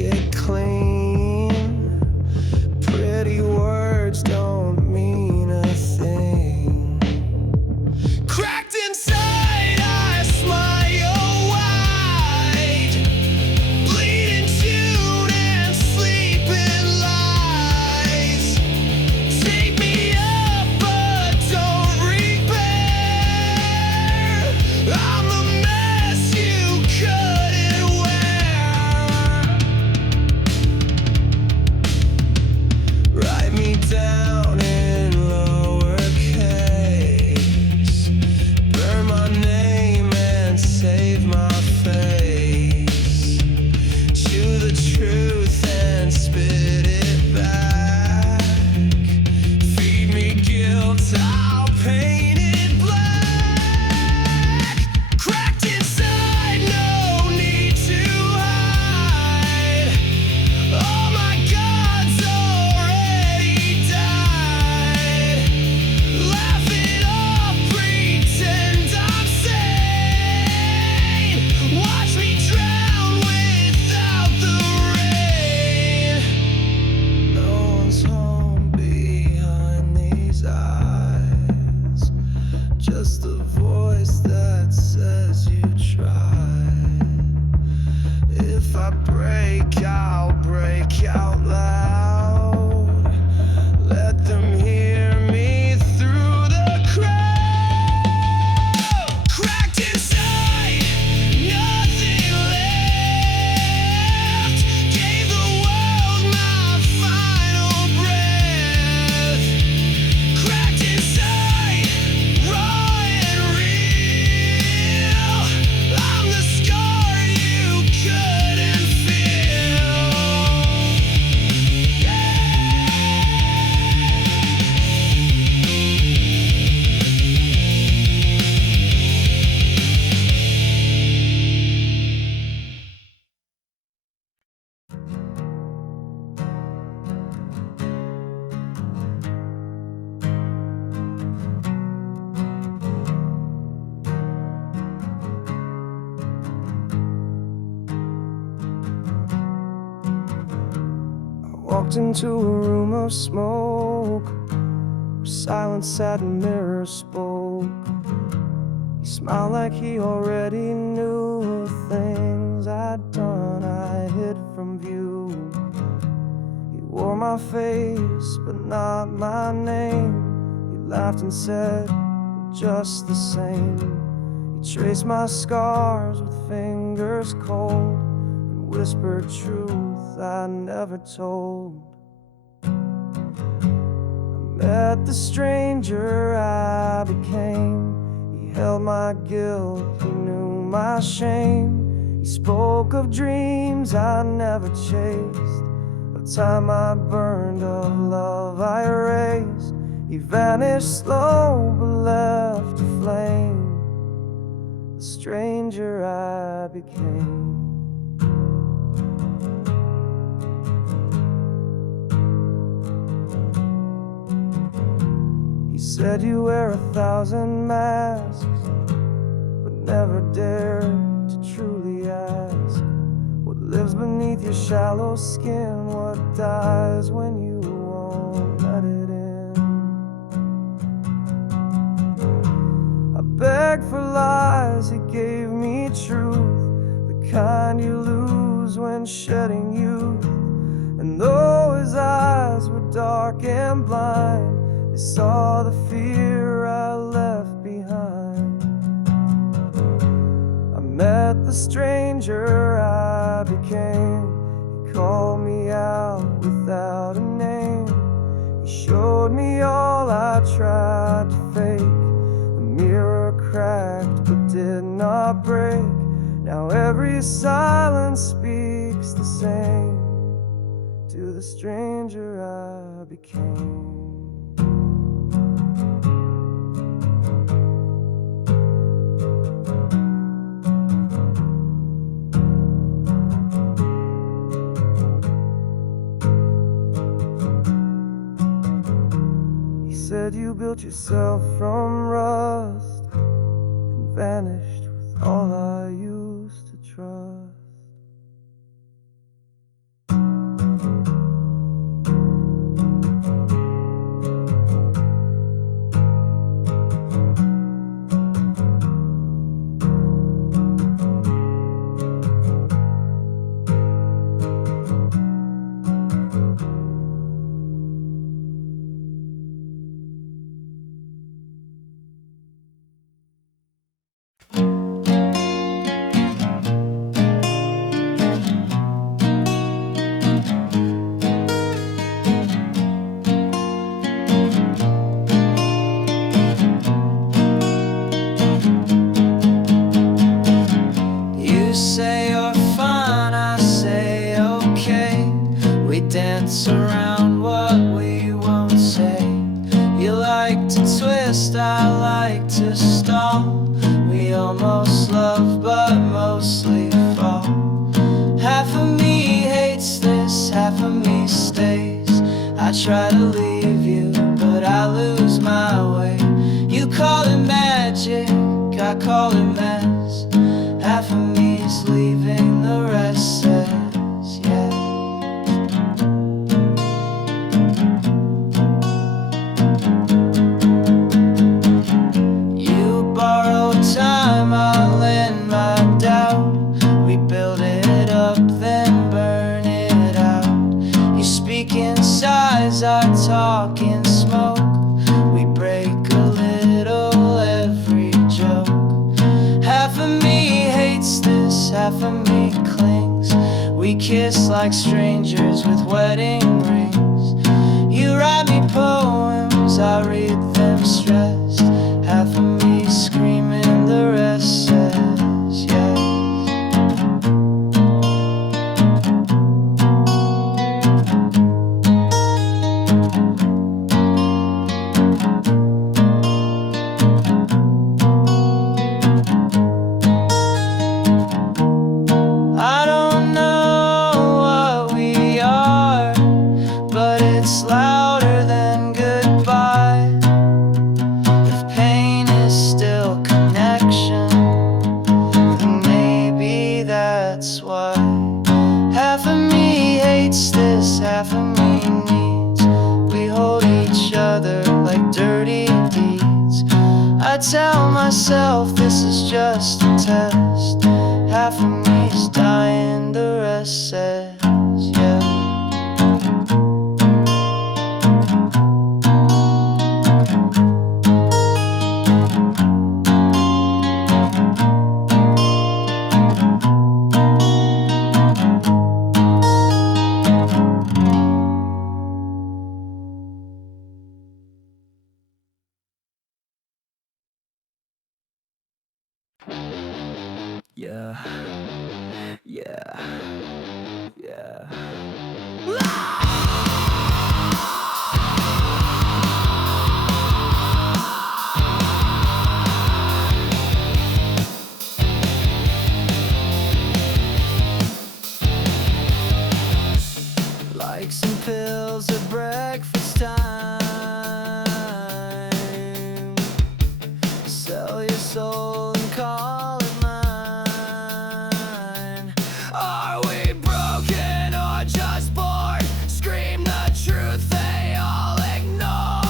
it clean. Pretty words don't mean a thing. Cracked inside, I smile wide, bleeding June and sleeping lies. Take me up, but don't repair. I'm the mess you couldn't wear. Write me down in lowercase, burn my name and save my face. Chew the truth and spit it back. Feed me guilt, I'll paint it black. Cracked inside, no need to hide. All my gods already died. Laugh it off, pretend I'm sane. Watch me drown without the rain. No one's home behind these eyes, just a voice that says you tried. If I break, I'll break out loud. Let them hear me through the crowd. Cracked inside, nothing left. Gave the world my final breath. Cracked inside, raw and real. I'm the scar you couldn't feel. I walked into a room of smoke, where silence sat and mirrors spoke. He smiled like he already knew the things I'd done, I hid from view. He wore my face, but not my name. He laughed and said, "We're just the same." He traced my scars with fingers cold and whispered truth I never told. I met the stranger I became. He held my guilt, he knew my shame. He spoke of dreams I never chased, of time I burned, of love I erased. He vanished slow but left a flame, the stranger I became. He said you wear 1,000 masks, but never dared to truly ask what lives beneath your shallow skin, what dies when you won't let it in. I begged for lies, he gave me truth, the kind you lose when shedding youth. And though his eyes were dark and blind, they saw the fear I left behind. I met the stranger I became. He called me out without a name. He showed me all I tried to fake. The mirror cracked but did not break. Now every silence speaks the same to the stranger I became. He said you built yourself from rust and vanished with all I used to trust. dance around what we won't say. You like to twist, I like to stall. We almost love but mostly fall. Half of me hates this, half of me stays. I try to leave you, but I lose my way. You call it magic, I call it mess. Half of me's leaving, the rest says yes. You borrow time, I'll lend my doubt. We build it up, then burn it out. You speak in sighs, I talk in smoke. We break a little every joke. Half of me hates this, half of me clings. We kiss like strangers with wedding rings. You write me poems, I read them stressed. Half of me screaming, the rest says yes. I don't know what we are, but it's louder than goodbye. If pain is still connection, then maybe that's why. Half of me hates this, half of me needs. We hold each other like dirty deeds. I tell myself this is just a test. Half of me's dying, the rest says yeah. Yeah, yeah, yeah. Like some pills at breakfast time. Sell your soul and call it mine. Are we broken or just bored? Scream the truth, they all ignore.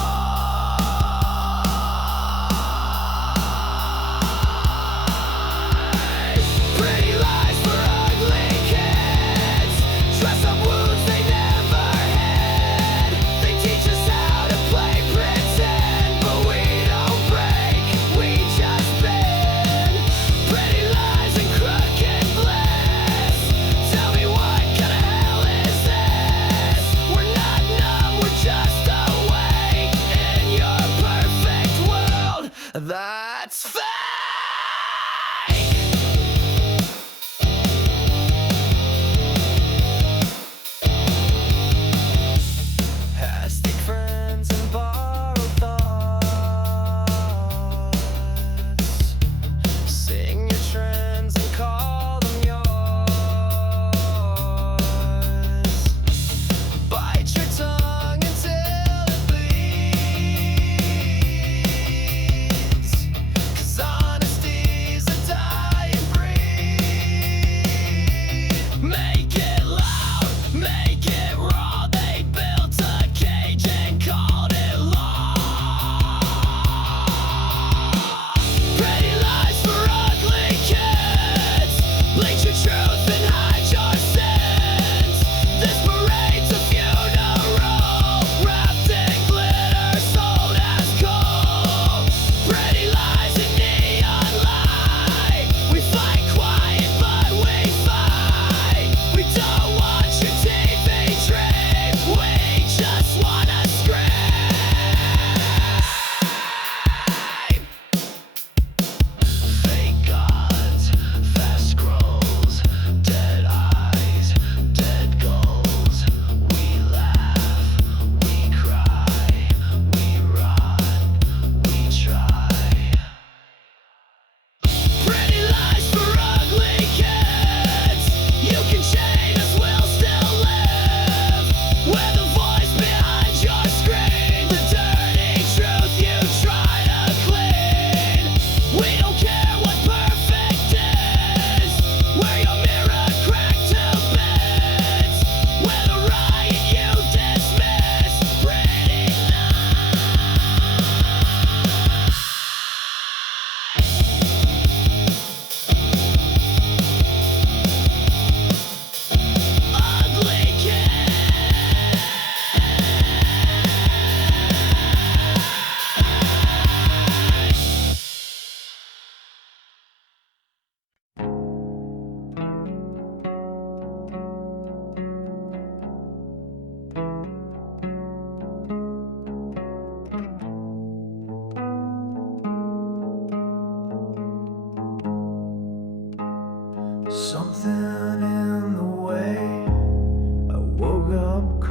Pretty lies for ugly kids. Dress up wounds they never hid.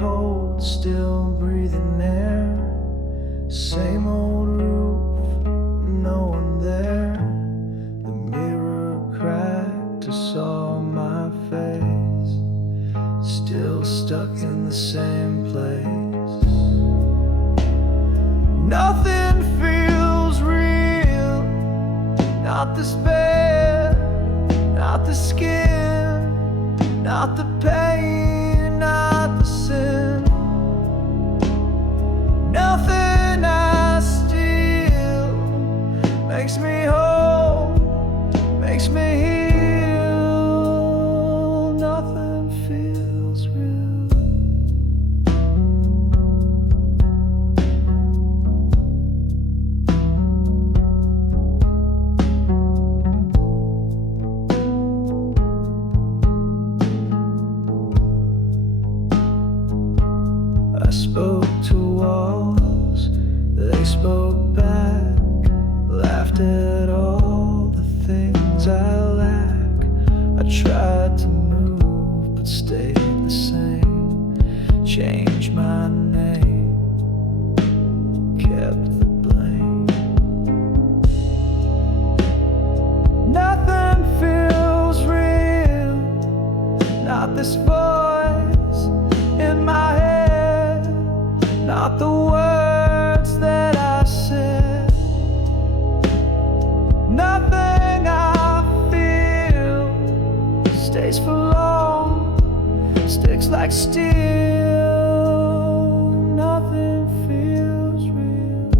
cold, still breathing air. Same old roof, no one there. The mirror cracked, I saw my face, still stuck in the same place. Nothing feels real, not this bed, not the skin, not the pain, not the sin. Nothing I steal makes me whole, makes me heal. Nothing feels real. I spoke to walls, they spoke back, laughed at all the things I lack. I tried to move but stayed the same, changed my name, kept the blame. Nothing feels real, not this voice in my head, not the words that I said. Nothing I feel stays for long, sticks like steel. Nothing feels real.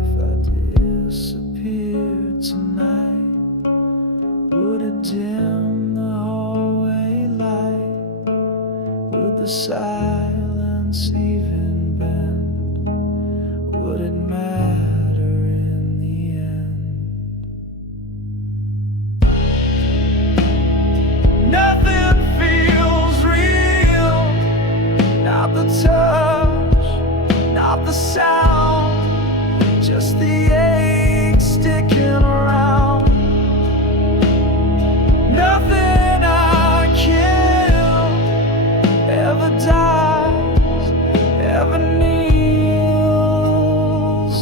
If I disappeared tonight, would it dim the hallway light? Would the silence even bend? Would it matter in the end? Nothing feels real, not the touch, not the sound, just the ache sticking around. Nothing I kill ever dies, ever kneels.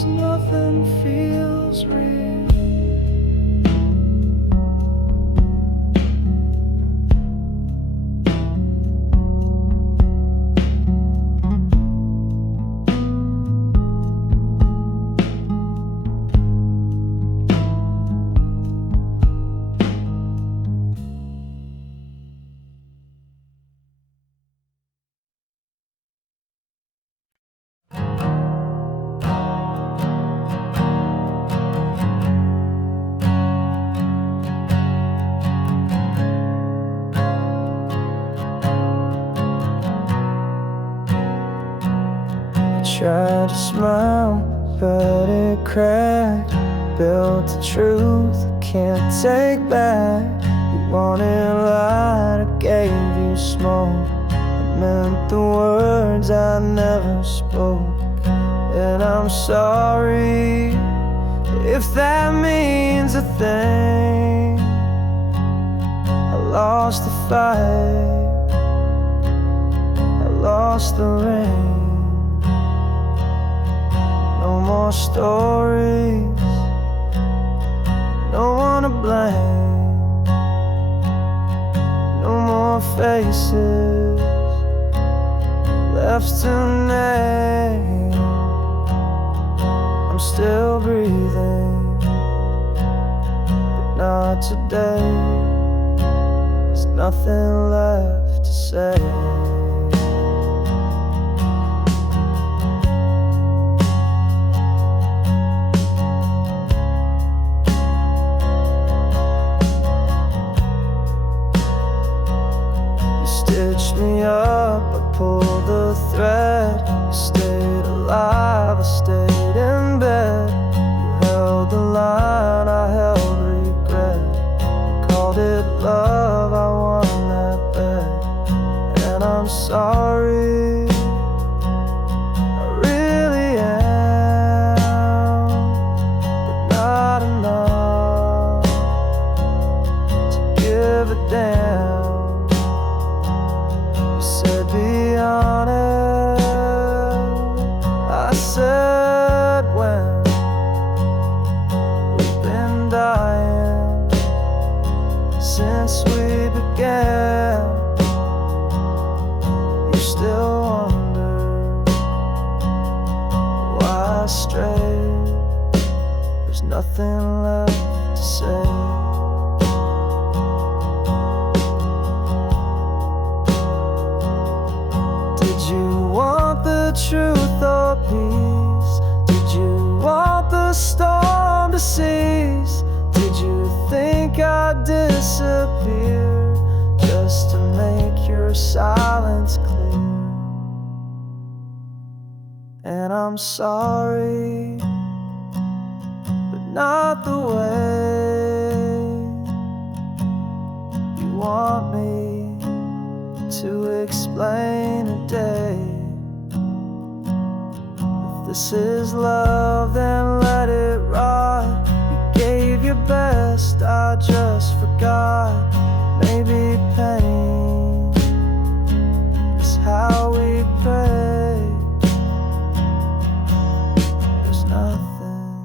Nothing feels real. Tried to smile, but it cracked. Built the truth I can't take back. You wanted light, I gave you smoke. I meant the words I never spoke. And I'm sorry if that means a thing. I lost the fight, I lost the ring. No more stories, no one to blame. No more faces left to name. I'm still breathing, but not today. There's nothing left to say. Stitched me up, I pulled the thread. I stayed alive, I stayed in bed. You held the line, I held regret. You called it love, I won that bet. And I'm sorry, I really am, but not enough. nothing left to say. Did you want the truth or peace? Did you want the storm to cease? Did you think I'd disappear just to make your silence clear? And I'm sorry, but not the way you want me to explain a day. If this is love, then let it rot. You gave your best, I just forgot. Maybe pain is how we pray. There's nothing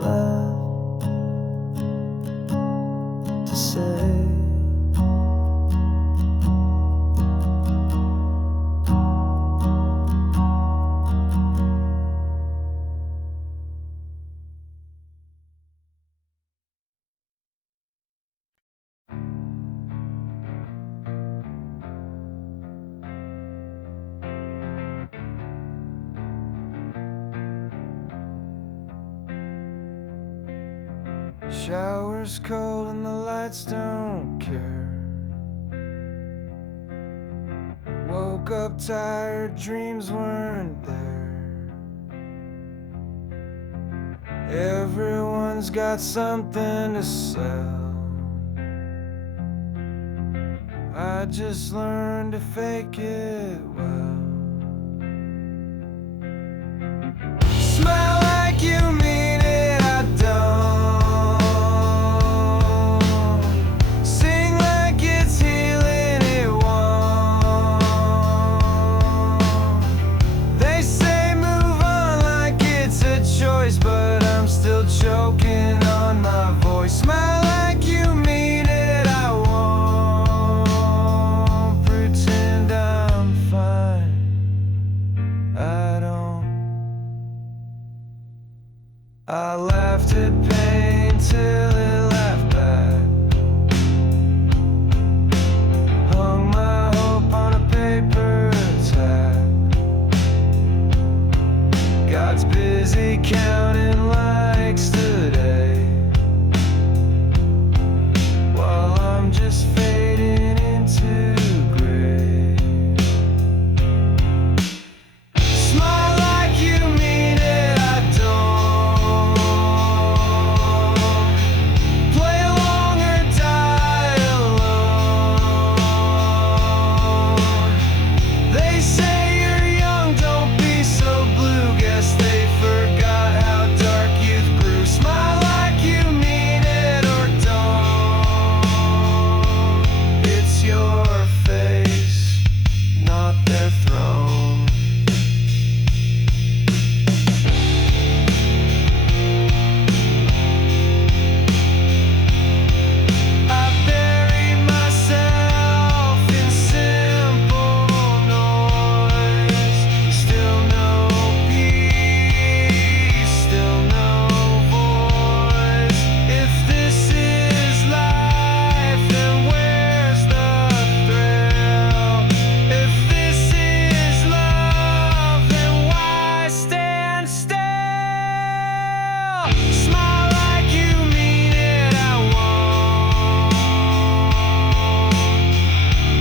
left to say. Shower's cold and the lights don't care. Woke up tired, dreams weren't there. Everyone's got something to sell. I just learned to fake it well. Smile like you mean it, I don't. Choking on my voice. Smile like you mean it, I won't pretend I'm fine. I don't. I laughed at pain till it laughed back. Hung my hope on a paper tag. God's busy counting likes today, while I'm just fading into gray. Smile like you mean it, I don't. Play along or die alone. They say you're young, don't be so blue. Guess they forgot how dark youth grew. Smile like you mean it or don't. It's your face, not their throne. I bury myself in simple noise. Still no peace, still no voice. If this is life, then where's the thrill? If this is love, then why stand still? Smile like you mean it, I won't.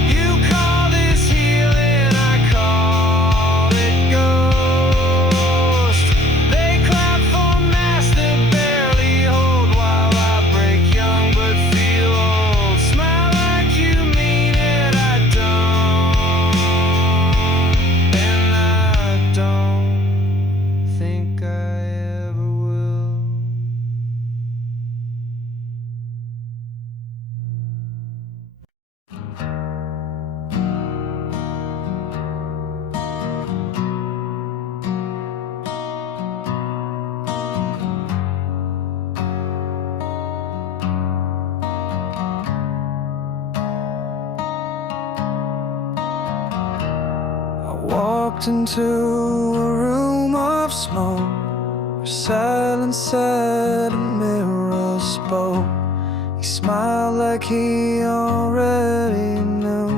You call this healing, I call it ghost. They clap for masks that barely hold, while I break young but feel old. Smile like you mean it, I don't. And I don't think I ever will. I walked into a room of smoke. silence said a mirror spoke. He smiled like he already knew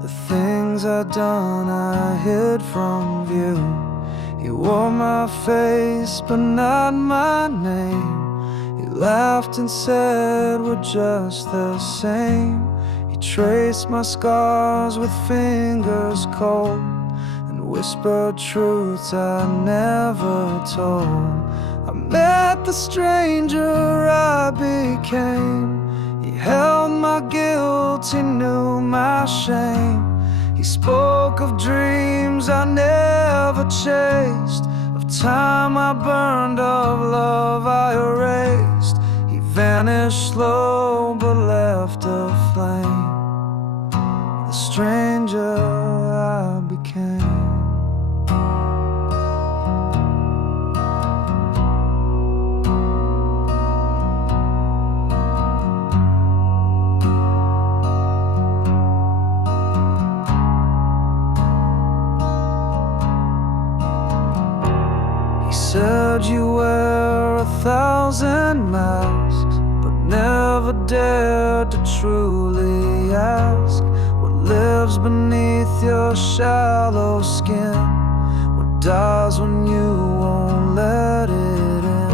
the things I'd done I hid from view. He wore my face but not my name. He laughed and said we're just the same. He traced my scars with fingers cold and whispered truths I never told. I met the stranger I became. He held my guilt, he knew my shame. He spoke of dreams I never chased, of time I burned, of love I erased. He vanished slow but left a flame, the stranger I became. Said you wear 1,000 masks, but never dared to truly ask what lives beneath your shallow skin, what dies when you won't let it in.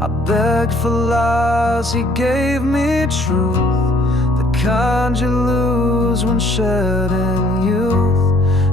I begged for lies, he gave me truth, the kind you lose when shedding youth.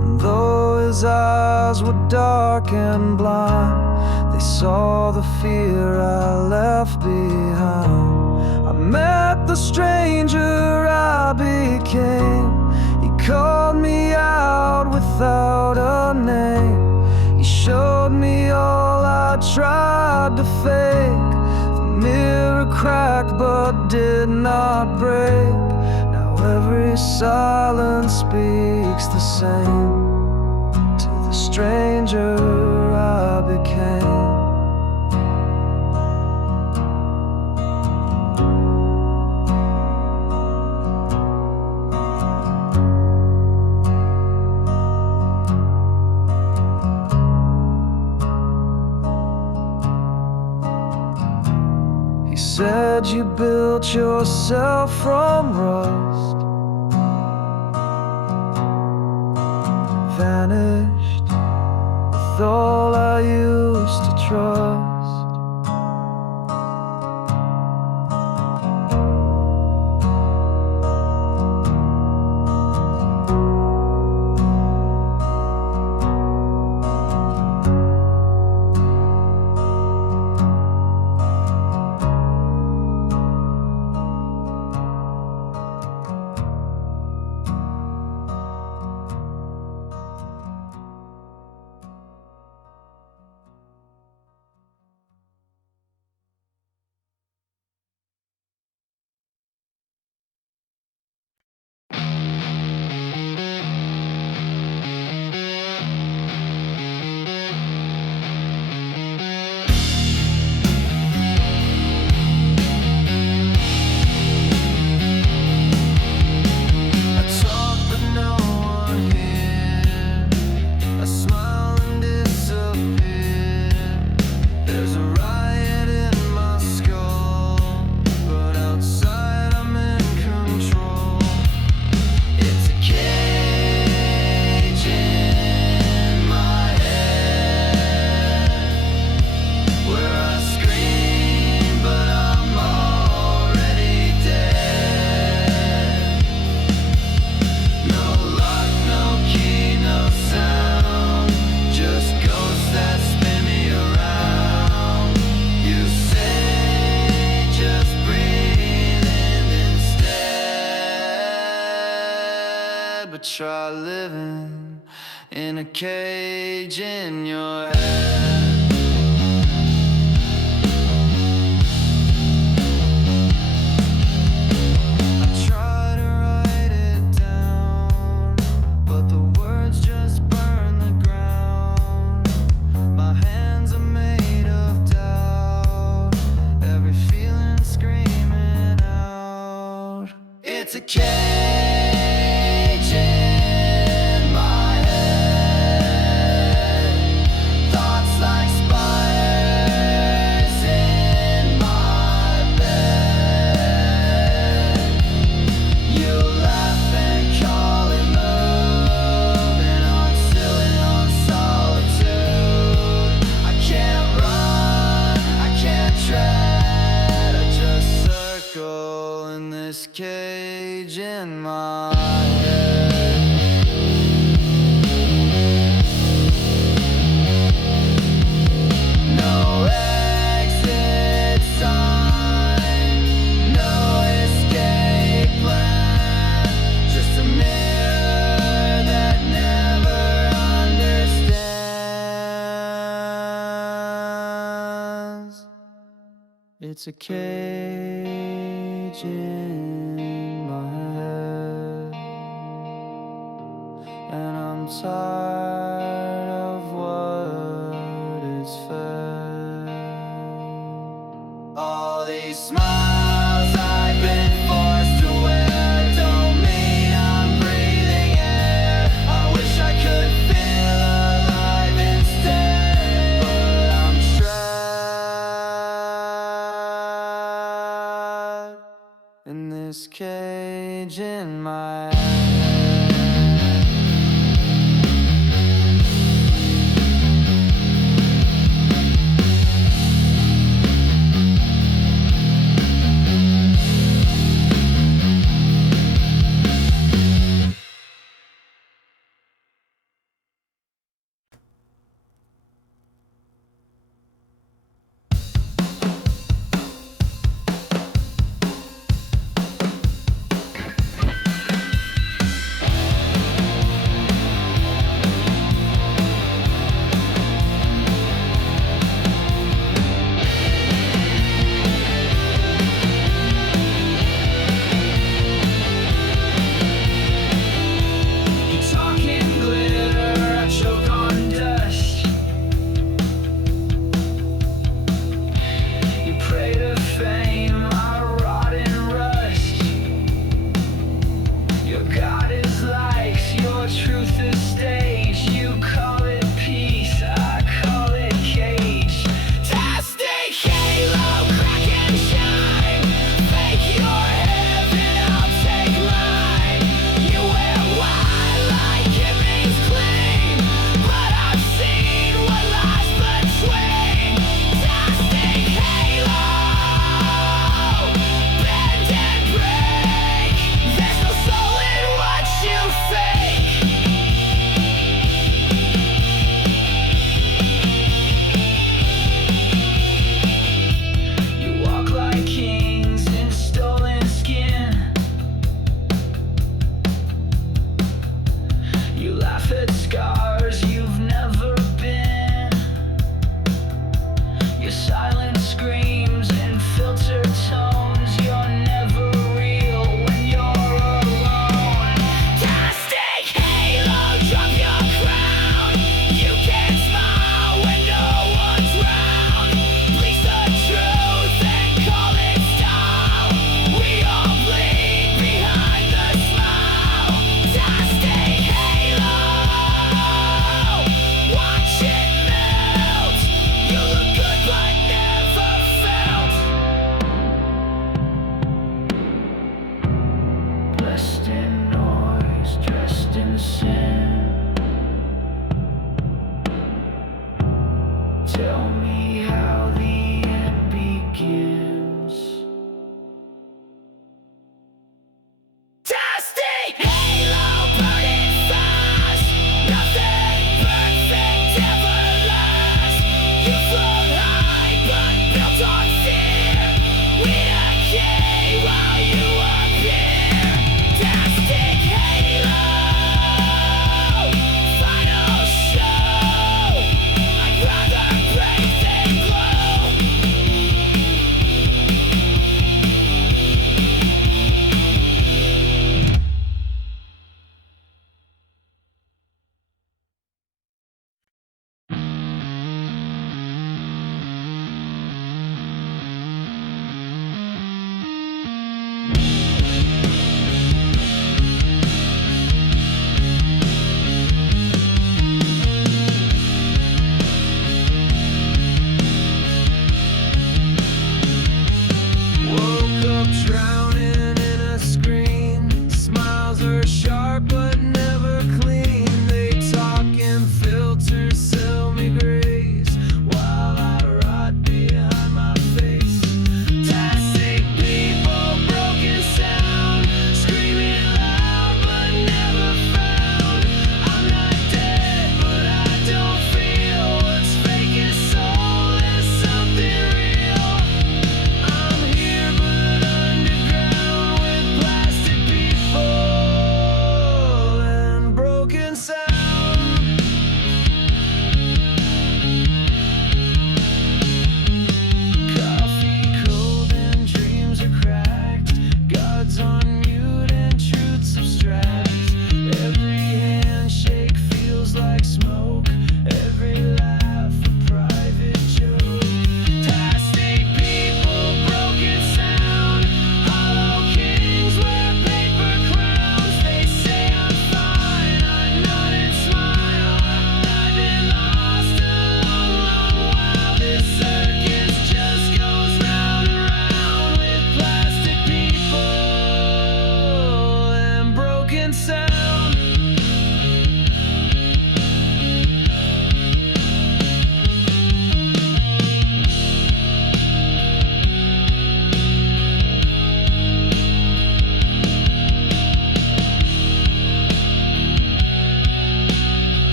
And though his eyes were dark and blind, they saw the fear I left behind. I met the stranger I became. He called me out without a name. He showed me all I tried to fake. The mirror cracked but did not break. Now every silence speaks the same to the stranger I became. He said you built yourself from rust, vanished with all I used to trust. But try living in a cage in your head. I try to write it down, but the words just burn the ground. My hands are made of doubt, every feeling screaming out. It's a cage in my head, thoughts like spiders It's a cage in my head, and I'm tired of what it's fed. All these smiles I've been forced to wear don't mean I'm breathing air. I wish I could feel alive instead, but I'm trapped in this cage in my head. Watch it melt. You look good, but now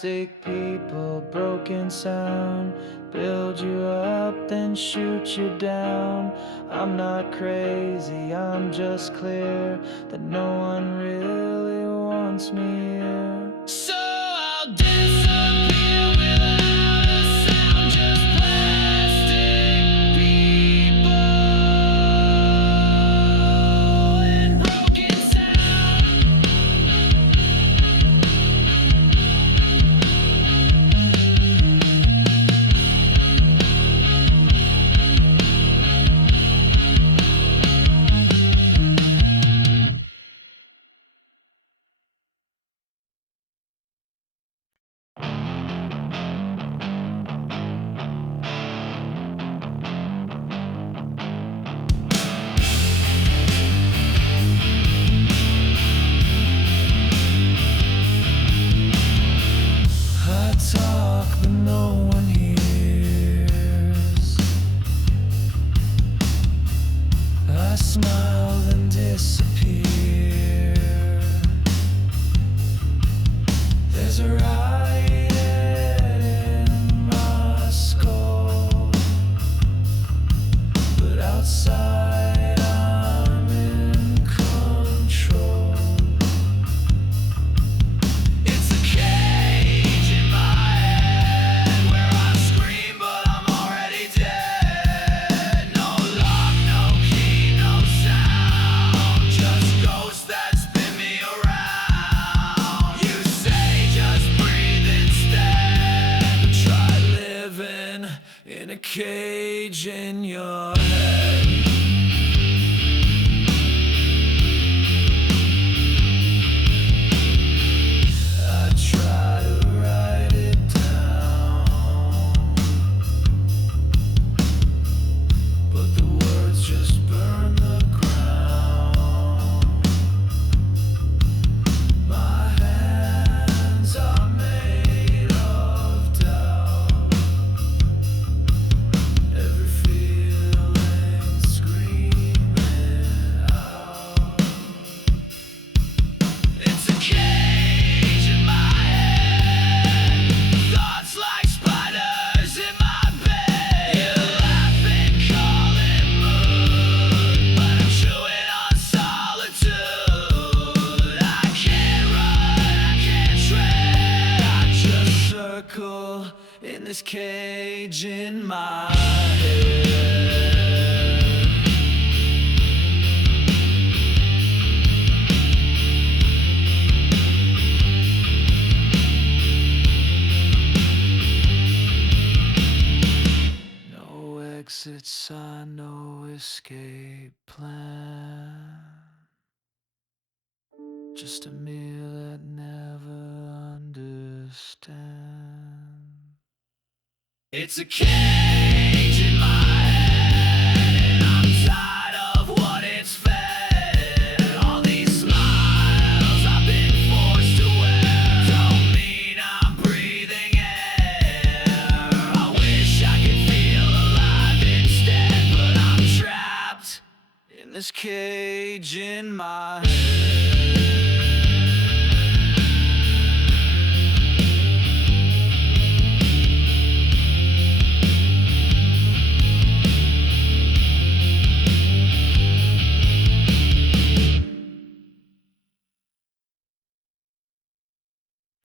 plastic people, broken sound, build you up, then shoot you down. I'm not crazy, I'm just clear that no one really wants me here. So I'll disappear without a sound, just plastic people and broken sound. I talk, but no one hears. I smile and disappear. There's a riot in my skull, but outside I'm in control. It's a cage in my head where I scream, but I'm already dead. No lock, no key, no sound, just ghosts that spin me around. You say just breathe instead, but try living in a cage in your head. I try to write it down, but the words just burn the ground. My hands are made of doubt. Every feeling screaming out. It's a cage in my head, thoughts like spiders in my bed. You laugh and call it mood, but I'm chewing on solitude. I can't run, I can't tread, I just circle in this cage in my head. No exit sign, no escape plan. Just a meal that never understands. It's a cage in my head, and I'm tired of what it's fed. All these smiles I've been forced to wear don't mean I'm breathing air. I wish I could feel alive instead, but I'm trapped in this cage in my head.